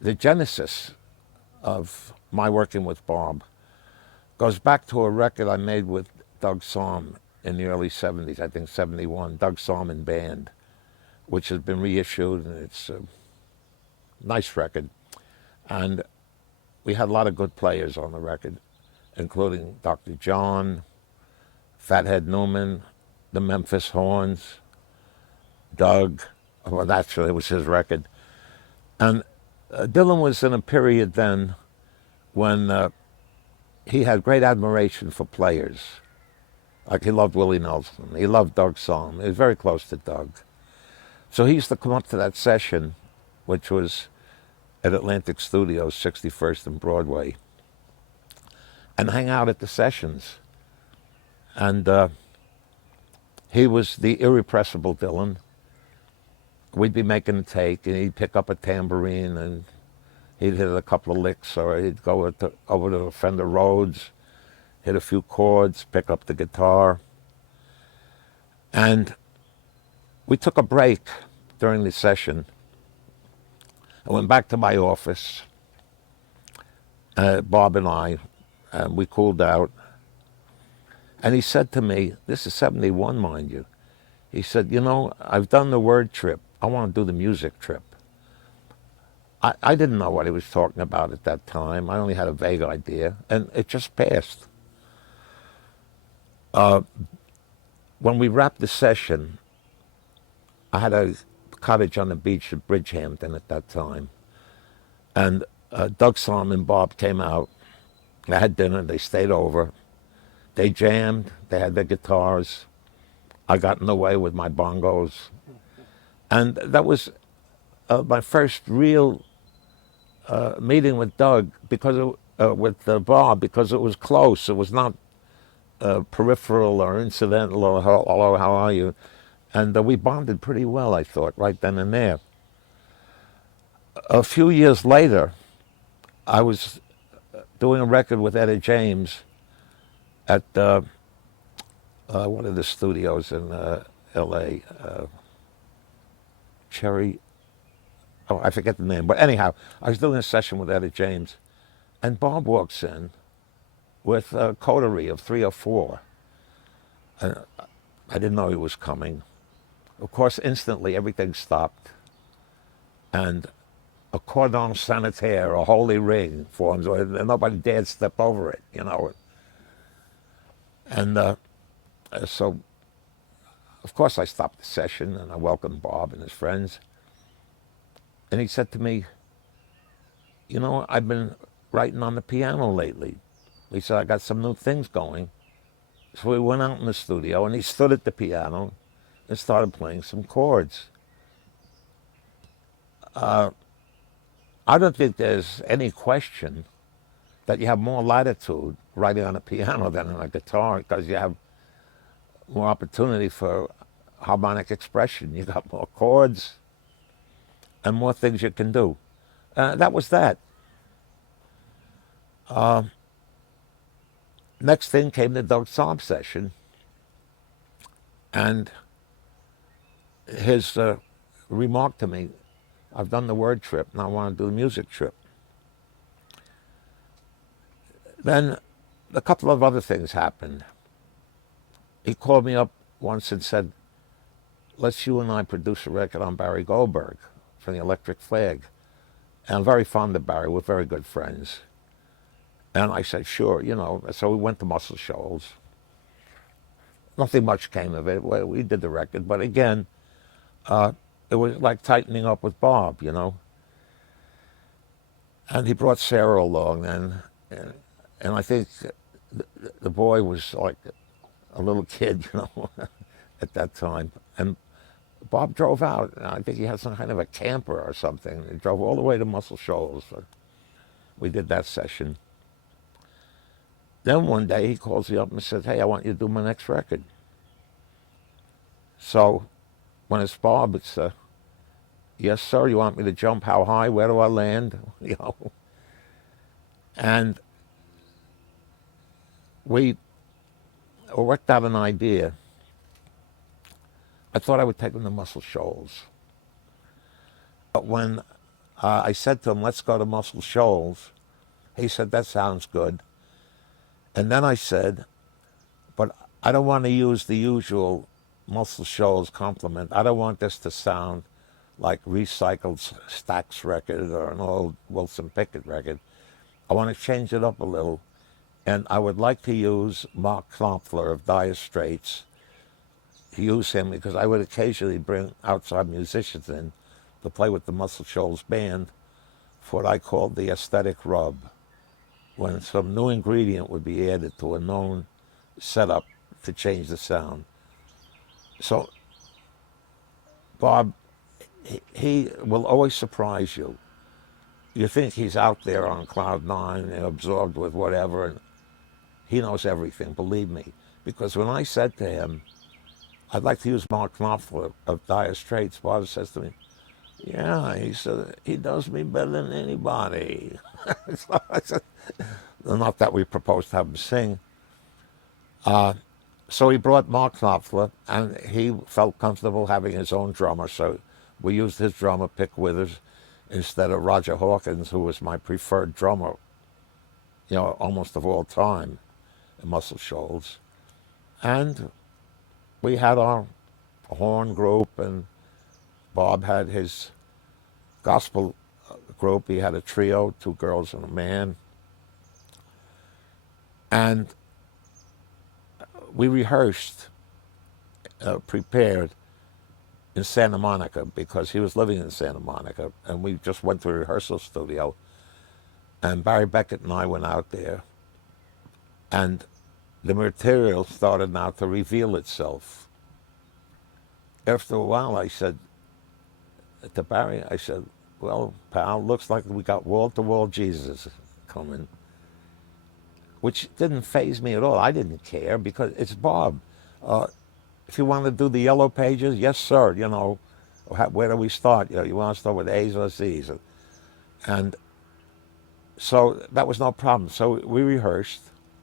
the genesis of my working with Bob goes back to a record I made with Doug Sahm in the early 70s, I think 71, Doug Sahm and Band, which has been reissued, and it's a nice record. And we had a lot of good players on the record, including Dr. John, Fathead Newman, the Memphis Horns, Doug. Well, actually, it was his record. And Dylan was in a period then when he had great admiration for players. Like he loved Willie Nelson. He loved Doug Sahm. He was very close to Doug. So he used to come up to that session, which was at Atlantic Studios, 61st and Broadway, and hang out at the sessions. And he was the irrepressible Dylan. We'd be making a take, and he'd pick up a tambourine, and he'd hit a couple of licks, or he'd go over to Fender Rhodes, hit a few chords, pick up the guitar. And we took a break during the session. I went back to my office, Bob and I, and we cooled out. And he said to me, this is 71, mind you, he said, you know, I've done the word trip. I want to do the music trip. I didn't know what he was talking about at that time. I only had a vague idea, and it just passed. When we wrapped the session, I had a cottage on the beach at Bridgehampton at that time, and Doug Sahm and Bob came out. They had dinner. They stayed over. They jammed. They had their guitars. I got in the way with my bongos. And that was my first real meeting with Doug, because with Bob, because it was close. It was not peripheral or incidental or hello, how are you? And we bonded pretty well, I thought, right then and there. A few years later, I was doing a record with Etta James at one of the studios in L.A., Cherry, oh, I forget the name. But anyhow, I was doing a session with Etta James, and Bob walks in with a coterie of 3 or 4. And I didn't know he was coming. Of course, instantly everything stopped, and a cordon sanitaire, a holy ring, forms, and nobody dared step over it, you know. And so, of course, I stopped the session, and I welcomed Bob and his friends. And he said to me, you know, I've been writing on the piano lately. He said, I got some new things going. So we went out in the studio, and he stood at the piano and started playing some chords. I don't think there's any question that you have more latitude writing on a piano than on a guitar, because you have more opportunity for harmonic expression. You got more chords and more things you can do. That was that. Next thing came the Doug Sahm session, and his remark to me, I've done the word trip, and I want to do the music trip. Then a couple of other things happened. He called me up once and said, let's you and I produce a record on Barry Goldberg from the Electric Flag. And I'm very fond of Barry. We're very good friends. And I said, sure, you know. So we went to Muscle Shoals. Nothing much came of it. We did the record. But again, it was like tightening up with Bob, you know. And he brought Sarah along then. And I think the boy was like a little kid, you know, at that time. And Bob drove out. And I think he had some kind of a camper or something. He drove all the way to Muscle Shoals. We did that session. Then one day he calls me up and says, hey, I want you to do my next record. So when it's Bob, it's, yes, sir, you want me to jump? How high? Where do I land? You know. And we worked out an idea. I thought I would take him to Muscle Shoals. But when I said to him, let's go to Muscle Shoals. He said, that sounds good. And then I said, but I don't want to use the usual Muscle Shoals compliment. I don't want this to sound like recycled Stax record or an old Wilson Pickett record. I want to change it up a little. And I would like to use Mark Knopfler of Dire Straits, use him because I would occasionally bring outside musicians in to play with the Muscle Shoals band for what I called the aesthetic rub, when some new ingredient would be added to a known setup to change the sound. So Bob, he will always surprise you. You think he's out there on cloud nine and absorbed with whatever, and he knows everything, believe me. Because when I said to him, I'd like to use Mark Knopfler of Dire Straits, Bob says to me, yeah, he said, he does me better than anybody. So I said, not that we proposed to have him sing. So he brought Mark Knopfler, and he felt comfortable having his own drummer, so we used his drummer, Pick Withers, instead of Roger Hawkins, who was my preferred drummer, almost of all time in Muscle Shoals. And we had our horn group, and Bob had his gospel group. He had a trio, 2 girls and a man. And we rehearsed, prepared in Santa Monica because he was living in Santa Monica. And we just went to a rehearsal studio. And Barry Beckett and I went out there. And the material started now to reveal itself. After a while, I said to Barry, I said, well, pal, looks like we got wall-to-wall Jesus coming. Which didn't faze me at all. I didn't care because it's Bob. If you want to do the yellow pages, yes, sir. Where do we start? You want to start with A's or C's? And so that was no problem. So we rehearsed.